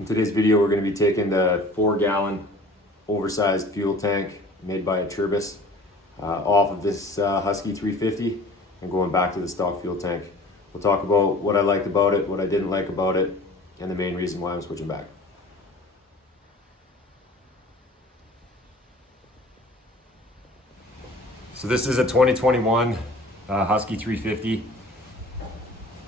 In today's video, we're going to be taking the 4-gallon oversized fuel tank made by Turbis off of this Husky 350 and going back to the stock fuel tank. We'll talk about what I liked about it, what I didn't like about it, and the main reason why I'm switching back. So this is a 2021 Husky 350.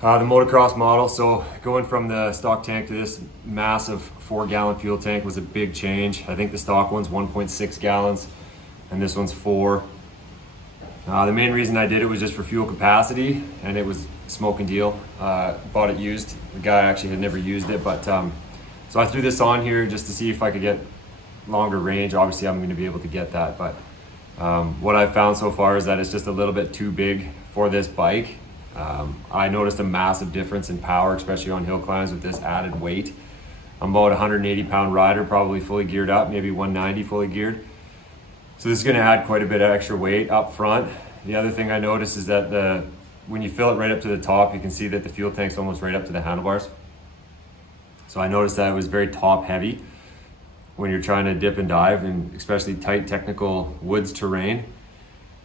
The motocross model, so going from the stock tank to this massive 4-gallon fuel tank was a big change. I think the stock one's 1.6 gallons and this one's 4. The main reason I did it was just for fuel capacity, and it was a smoking deal. Bought it used. The guy actually had never used it, but so I threw this on here just to see if I could get longer range. Obviously I'm going to be able to get that, but what I've found so far is that it's just a little bit too big for this bike. I noticed a massive difference in power, especially on hill climbs with this added weight. I'm about a 180-pound rider, probably fully geared up, maybe 190 fully geared. So this is going to add quite a bit of extra weight up front. The other thing I noticed is that when you fill it right up to the top, you can see that the fuel tank's almost right up to the handlebars. So I noticed that it was very top heavy when you're trying to dip and dive, and especially tight technical woods terrain,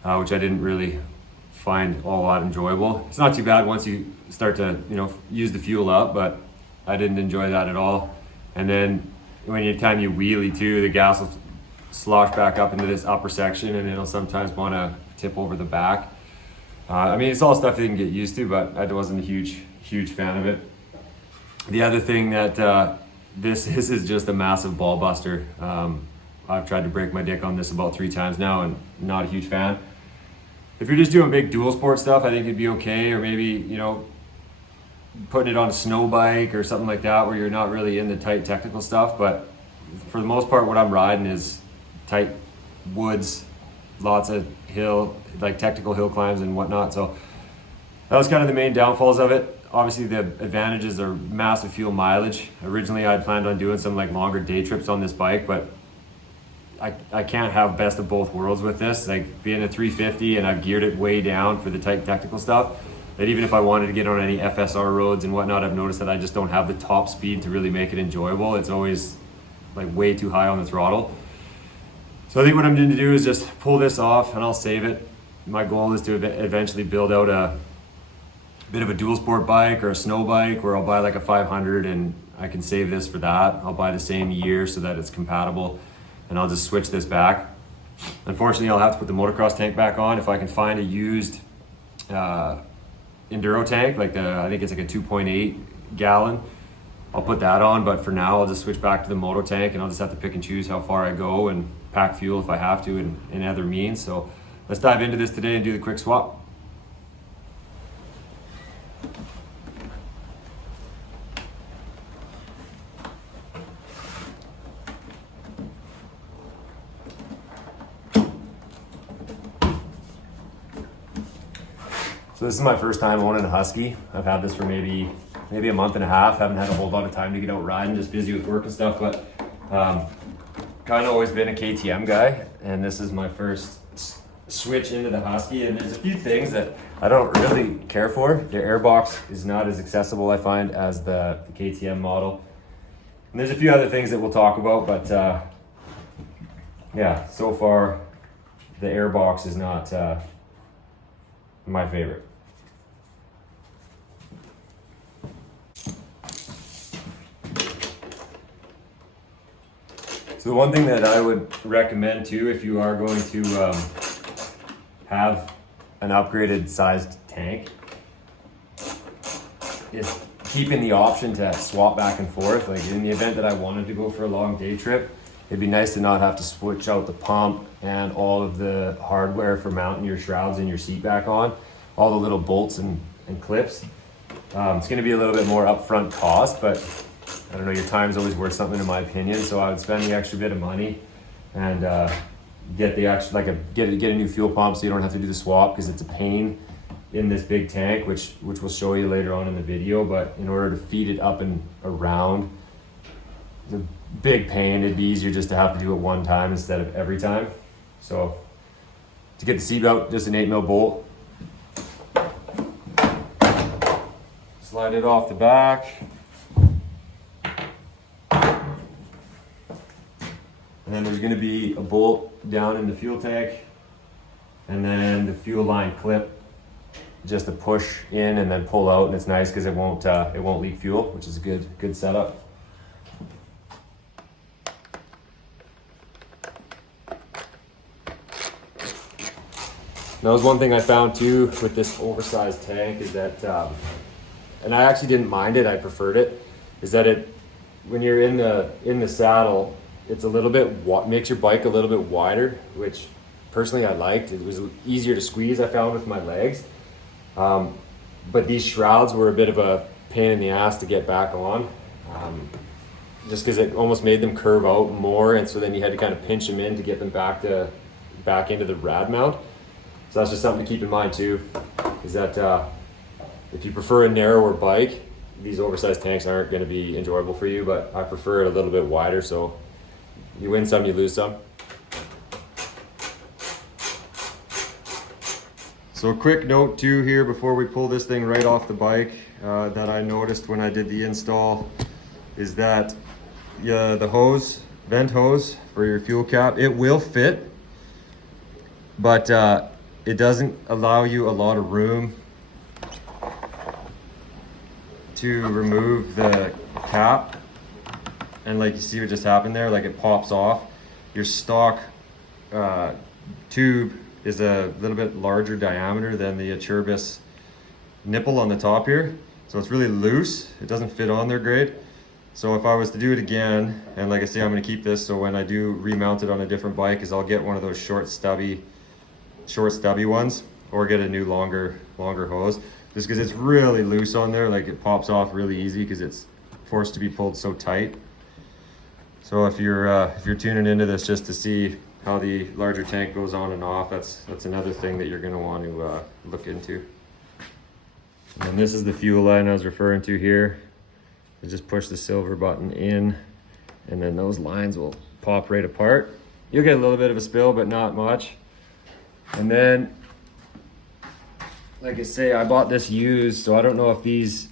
which I didn't really find all that enjoyable. It's not too bad once you start to use the fuel up, but I didn't enjoy that at all. And then anytime you wheelie too, the gas will slosh back up into this upper section, and it'll sometimes want to tip over the back. I mean, it's all stuff you can get used to, but I wasn't a huge fan of it. The other thing that this is just a massive ball buster. I've tried to break my dick on this about 3 times now, and not a huge fan. If you're just doing big dual sport stuff, I think it'd be okay, or maybe, putting it on a snow bike or something like that where you're not really in the tight technical stuff. But for the most part, what I'm riding is tight woods, lots of technical hill climbs and whatnot. So that was kind of the main downfalls of it. Obviously the advantages are massive fuel mileage. Originally I'd planned on doing some longer day trips on this bike, but I can't have best of both worlds with this. Being a 350, and I've geared it way down for the tight technical stuff, that even if I wanted to get on any FSR roads and whatnot, I've noticed that I just don't have the top speed to really make it enjoyable. It's always way too high on the throttle. So I think what I'm going to do is just pull this off and I'll save it. My goal is to eventually build out a bit of a dual sport bike or a snow bike where I'll buy a 500 and I can save this for that. I'll buy the same year so that it's compatible, and I'll just switch this back. Unfortunately, I'll have to put the motocross tank back on. If I can find a used enduro tank, I think it's a 2.8 gallon, I'll put that on. But for now, I'll just switch back to the moto tank, and I'll just have to pick and choose how far I go and pack fuel if I have to in other means. So let's dive into this today and do the quick swap. So this is my first time owning a Husky. I've had this for maybe a month and a half. Haven't had a whole lot of time to get out riding, just busy with work and stuff, but kind of always been a KTM guy, and this is my first switch into the Husky. And there's a few things that I don't really care for. The airbox is not as accessible, I find, as the KTM model. And there's a few other things that we'll talk about, but yeah, so far the airbox is not my favorite. So the one thing that I would recommend too, if you are going to have an upgraded sized tank, is keeping the option to swap back and forth. In the event that I wanted to go for a long day trip, it'd be nice to not have to switch out the pump and all of the hardware for mounting your shrouds and your seat back on, all the little bolts and clips. It's going to be a little bit more upfront cost, but I don't know, your time's always worth something in my opinion. So I would spend the extra bit of money and get the extra, get a new fuel pump so you don't have to do the swap, because it's a pain in this big tank, which we'll show you later on in the video. But in order to feed it up and around, it's a big pain. It'd be easier just to have to do it one time instead of every time. So to get the seat out, just an 8mm bolt. Slide it off the back. And then there's going to be a bolt down in the fuel tank, and then the fuel line clip just to push in and then pull out, and it's nice because it won't leak fuel, which is a good setup. That was one thing I found too with this oversized tank is that, and I actually didn't mind it, I preferred it, is that when you're in the saddle, it's a little bit, makes your bike a little bit wider, which personally I liked. It was easier to squeeze, I found, with my legs. But these shrouds were a bit of a pain in the ass to get back on, just because it almost made them curve out more, and so then you had to kind of pinch them in to get them back into the rad mount. So that's just something to keep in mind too, is that if you prefer a narrower bike, these oversized tanks aren't going to be enjoyable for you, but I prefer it a little bit wider, so you win some, you lose some. So a quick note too here before we pull this thing right off the bike that I noticed when I did the install is that the hose, vent hose for your fuel cap, it will fit, but it doesn't allow you a lot of room to remove the cap. And like you see what just happened there, like it pops off. Your stock tube is a little bit larger diameter than the Acerbis nipple on the top here. So it's really loose. It doesn't fit on there great. So if I was to do it again, and like I say, I'm gonna keep this so when I do remount it on a different bike, is I'll get one of those short stubby ones, or get a new longer hose, just because it's really loose on there. Like it pops off really easy because it's forced to be pulled so tight. So if you're tuning into this just to see how the larger tank goes on and off, that's another thing that you're going to want to look into. And this is the fuel line I was referring to here. You just push the silver button in, and then those lines will pop right apart. You'll get a little bit of a spill, but not much. And then, like I say, I bought this used, so I don't know if these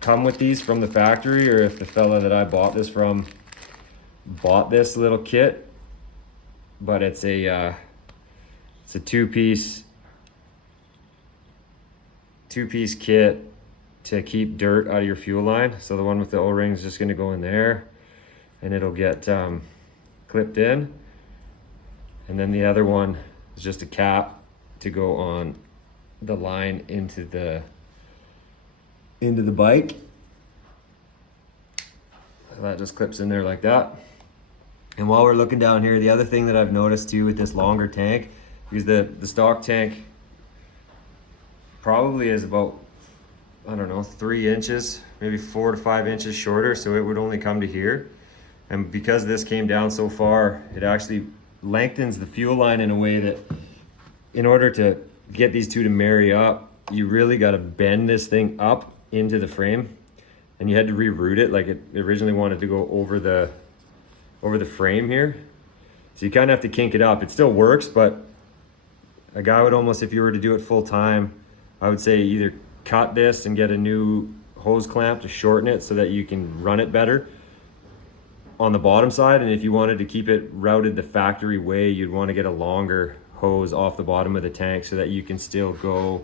come with these from the factory or if the fella that I bought this from bought this little kit. But it's a two-piece kit to keep dirt out of your fuel line. So the one with the O-ring is just going to go in there, and it'll get clipped in. And then the other one is just a cap to go on the line into the bike. So that just clips in there like that. And while we're looking down here, the other thing that I've noticed too with this longer tank, because the stock tank probably is about, I don't know, 3 inches, maybe 4 to 5 inches shorter, so it would only come to here. And because this came down so far, it actually lengthens the fuel line in a way that, in order to get these two to marry up, you really got to bend this thing up into the frame, and you had to reroute it. Like it originally wanted to go over the frame here, so you kind of have to kink it up. It still works, but a guy would almost, if you were to do it full time, I would say either cut this and get a new hose clamp to shorten it so that you can run it better on the bottom side, and if you wanted to keep it routed the factory way, you'd want to get a longer hose off the bottom of the tank so that you can still go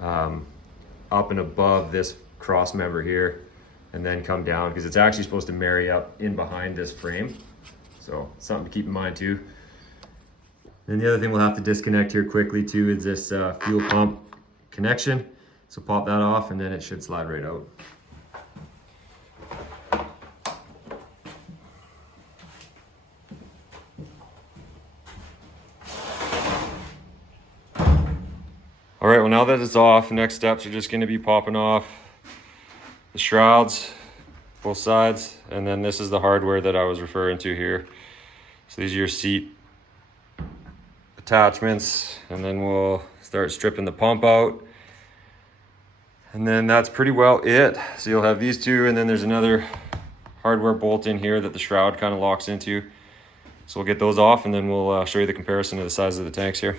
up and above this cross member here and then come down, because it's actually supposed to marry up in behind this frame. So something to keep in mind too. And the other thing we'll have to disconnect here quickly too is this fuel pump connection. So pop that off and then it should slide right out. All right, well now that it's off, the next steps are just going to be popping off the shrouds, both sides, and then this is the hardware that I was referring to here. So these are your seat attachments, and then we'll start stripping the pump out. And then that's pretty well it. So you'll have these two, and then there's another hardware bolt in here that the shroud kind of locks into. So we'll get those off, and then we'll show you the comparison of the size of the tanks here.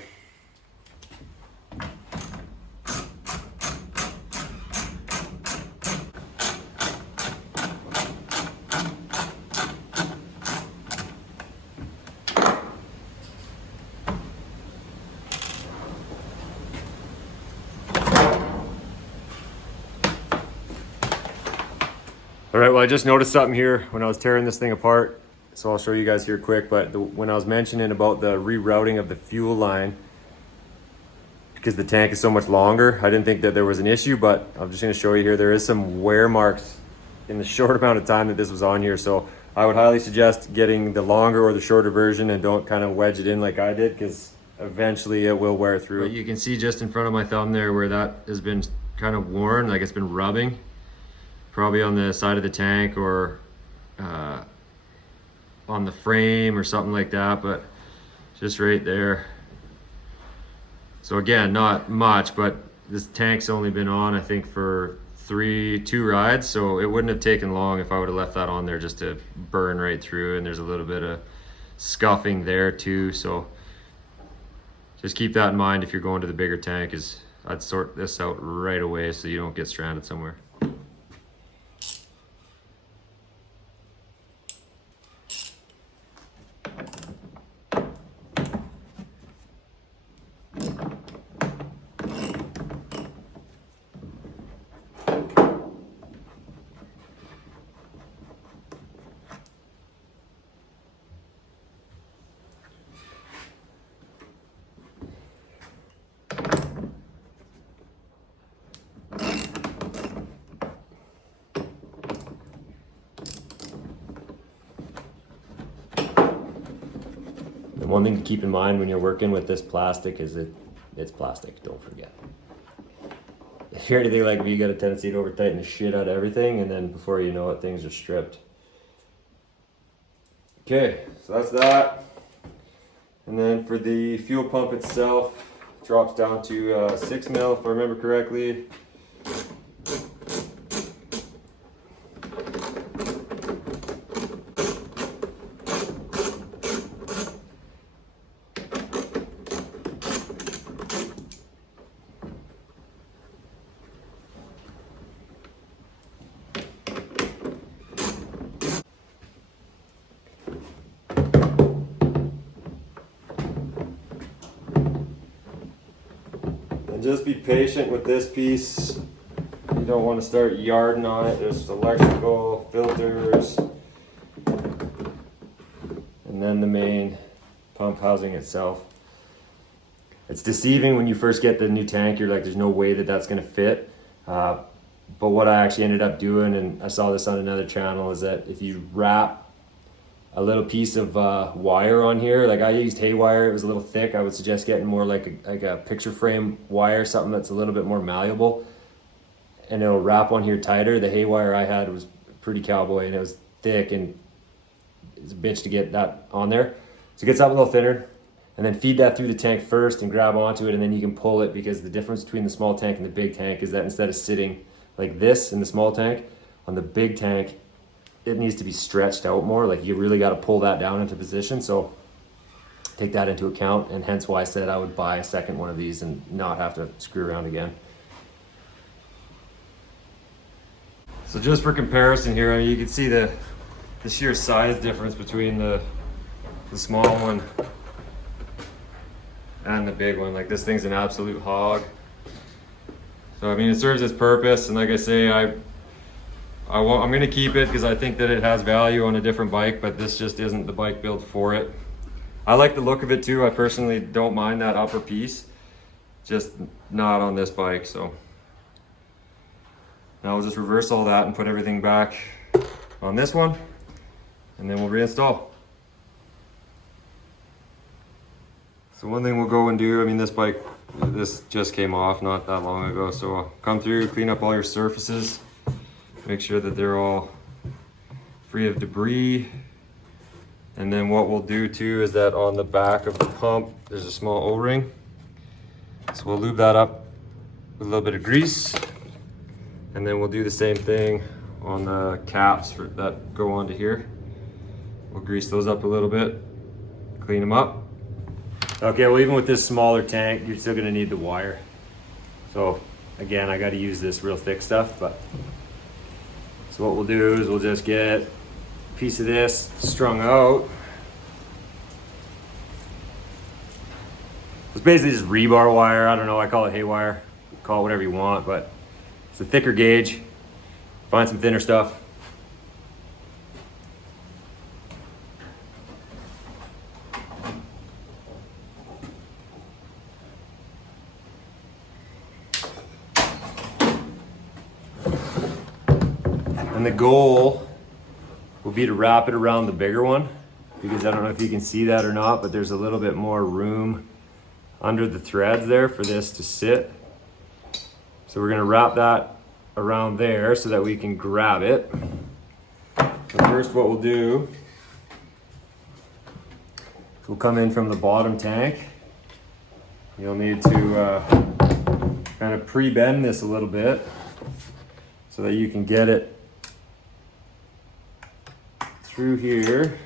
All right, well, I just noticed something here when I was tearing this thing apart. So I'll show you guys here quick, but when I was mentioning about the rerouting of the fuel line, because the tank is so much longer, I didn't think that there was an issue, but I'm just gonna show you here. There is some wear marks in the short amount of time that this was on here. So I would highly suggest getting the longer or the shorter version, and don't kind of wedge it in like I did, because eventually it will wear through. But you can see just in front of my thumb there where that has been kind of worn, like it's been rubbing, probably on the side of the tank or on the frame or something like that, but just right there. So again, not much, but this tank's only been on, I think, for two rides, so it wouldn't have taken long if I would have left that on there just to burn right through. And there's a little bit of scuffing there too, so just keep that in mind if you're going to the bigger tank. Is I'd sort this out right away so you don't get stranded somewhere. One thing to keep in mind when you're working with this plastic is it's plastic, don't forget. If you're anything like me, you got a tendency to over tighten the shit out of everything, and then before you know it, things are stripped. Okay, so that's that. And then for the fuel pump itself, it drops down to 6 mil if I remember correctly. And just be patient with this piece. You don't want to start yarding on it. There's electrical, filters, and then the main pump housing itself. It's deceiving when you first get the new tank. You're like, there's no way that that's going to fit. But what I actually ended up doing, and I saw this on another channel, is that if you wrap a little piece of wire on here, like I used hay wire, it was a little thick. I would suggest getting more like a picture frame wire, something that's a little bit more malleable, and it'll wrap on here tighter. The hay wire I had was pretty cowboy, and it was thick, and it's a bitch to get that on there. So get something a little thinner, and then feed that through the tank first and grab onto it, and then you can pull it, because the difference between the small tank and the big tank is that instead of sitting like this in the small tank, on the big tank, it needs to be stretched out more. Like you really got to pull that down into position. So take that into account, and hence why I said I would buy a second one of these and not have to screw around again. So just for comparison here, I mean, you can see the sheer size difference between the small one and the big one. Like this thing's an absolute hog. So I mean, it serves its purpose, and like I say, I'm going to keep it because I think that it has value on a different bike, but this just isn't the bike built for it. I like the look of it too. I personally don't mind that upper piece, just not on this bike. So now we'll just reverse all that and put everything back on this one, and then we'll reinstall. So one thing we'll go and do, I mean, this just came off not that long ago, so I'll come through, clean up all your surfaces. Make sure that they're all free of debris. And then what we'll do too is that on the back of the pump, there's a small O-ring. So we'll lube that up with a little bit of grease. And then we'll do the same thing on the caps that go onto here. We'll grease those up a little bit, clean them up. Okay, well, even with this smaller tank, you're still gonna need the wire. So again, I gotta use this real thick stuff, but so what we'll do is we'll just get a piece of this strung out. It's basically just rebar wire. I don't know, I call it hay wire. Call it whatever you want, but it's a thicker gauge. Find some thinner stuff, the goal will be to wrap it around the bigger one, because I don't know if you can see that or not, but there's a little bit more room under the threads there for this to sit. So we're gonna wrap that around there so that we can grab it. So first what we'll do, we'll come in from the bottom tank. You'll need to kind of pre-bend this a little bit so that you can get it through here.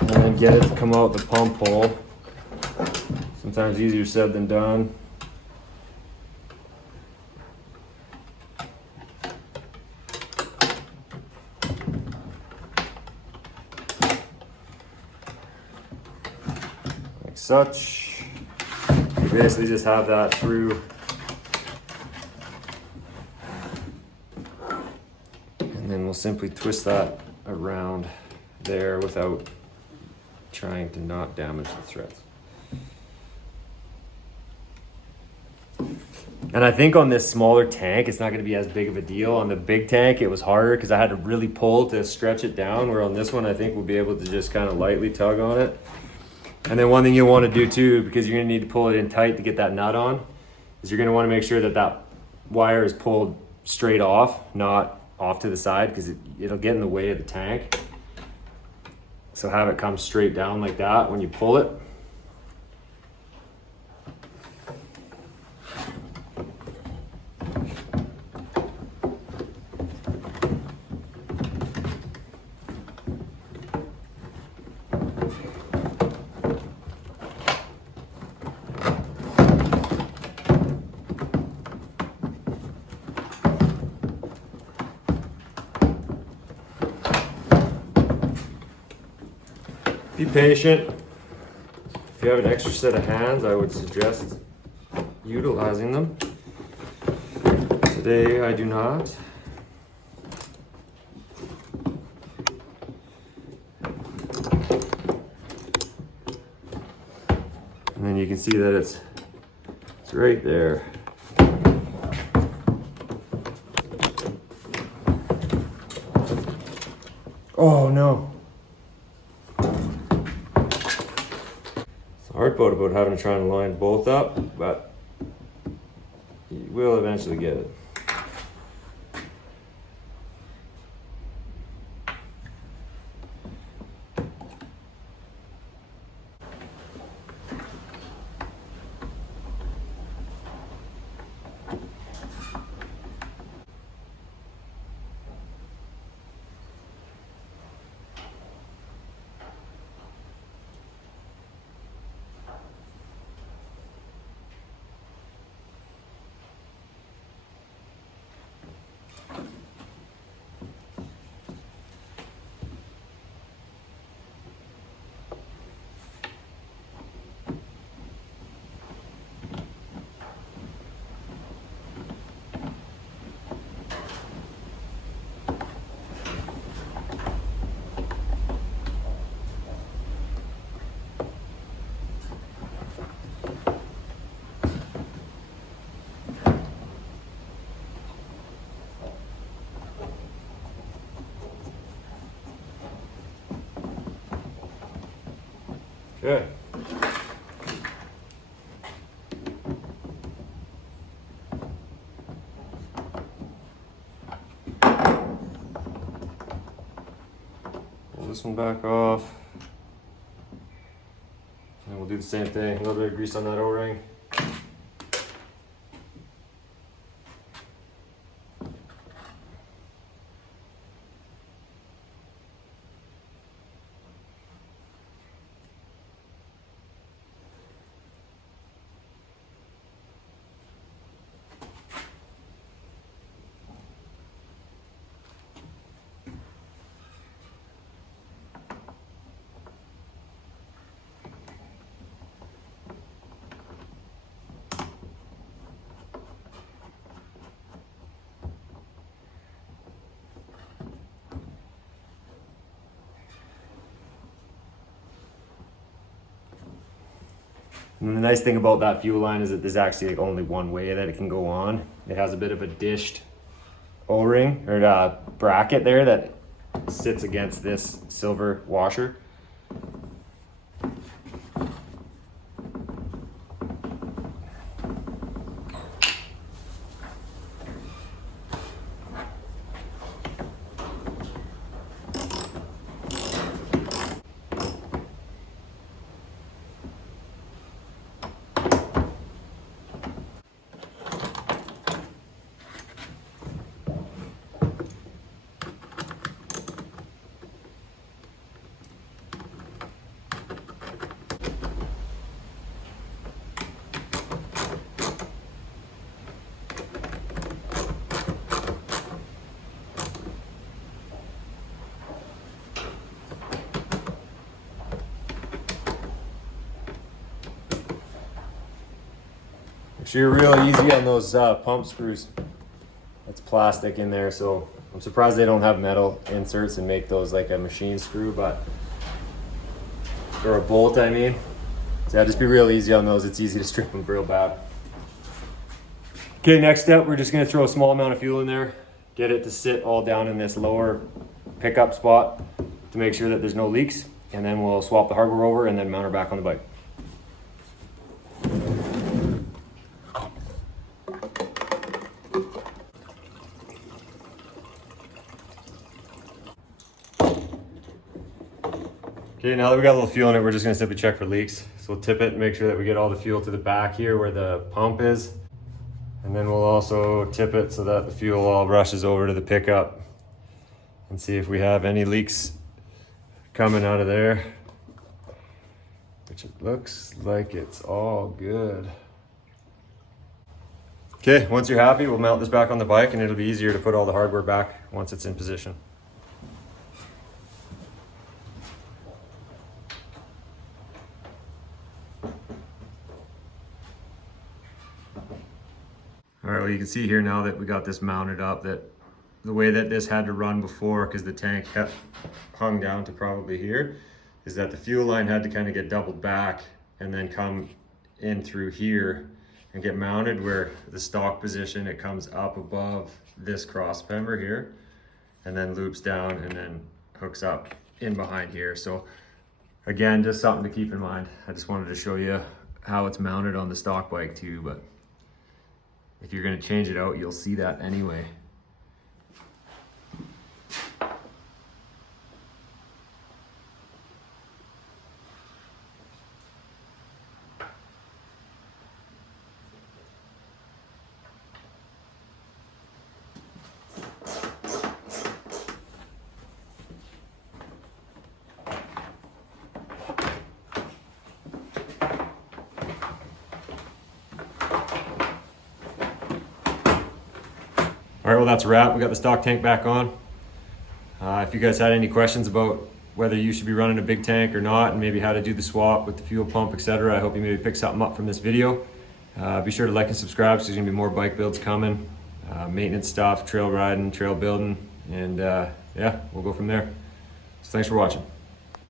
And then get it to come out the pump hole. Sometimes easier said than done. Like such. You basically just have that through. And then we'll simply twist that around there without trying to not damage the threads. And I think on this smaller tank, it's not going to be as big of a deal. On the big tank, it was harder because I had to really pull to stretch it down, where on this one, I think we'll be able to just kind of lightly tug on it. And then one thing you'll want to do too, because you're going to need to pull it in tight to get that nut on, is you're going to want to make sure that that wire is pulled straight off, not off to the side, because it'll get in the way of the tank. So have it come straight down like that when you pull it. Be patient. If you have an extra set of hands, I would suggest utilizing them. Today, I do not. And then you can see that it's right there. Oh no. Hard part about having to try and line both up, but you will eventually get it. Okay. Pull this one back off. And we'll do the same thing. A little bit of grease on that O-ring. And the nice thing about that fuel line is that there's actually like only one way that it can go on. It has a bit of a dished O-ring or bracket there that sits against this silver washer. Make sure you're real easy on those pump screws. That's plastic in there, so I'm surprised they don't have metal inserts and make those like a machine screw, or a bolt, I mean. So yeah, just be real easy on those. It's easy to strip them real bad. Okay, next step, we're just gonna throw a small amount of fuel in there, get it to sit all down in this lower pickup spot to make sure that there's no leaks, and then we'll swap the hardware over and then mount her back on the bike. Okay, now that we got a little fuel in it, we're just gonna simply check for leaks. So we'll tip it and make sure that we get all the fuel to the back here where the pump is. And then we'll also tip it so that the fuel all rushes over to the pickup and see if we have any leaks coming out of there, which it looks like it's all good. Okay, once you're happy, we'll mount this back on the bike and it'll be easier to put all the hardware back once it's in position. All right, well, you can see here now that we got this mounted up, that the way that this had to run before, because the tank hung down to probably here, is that the fuel line had to kind of get doubled back and then come in through here and get mounted where the stock position, it comes up above this cross member here and then loops down and then hooks up in behind here. So again, just something to keep in mind. I just wanted to show you how it's mounted on the stock bike too, but if you're going to change it out, you'll see that anyway. All right, well, that's a wrap. We got the stock tank back on. If you guys had any questions about whether you should be running a big tank or not, and maybe how to do the swap with the fuel pump, etc., I hope you maybe pick something up from this video. Be sure to like and subscribe, because there's gonna be more bike builds coming, maintenance stuff, trail riding, trail building, and yeah, we'll go from there. So thanks for watching.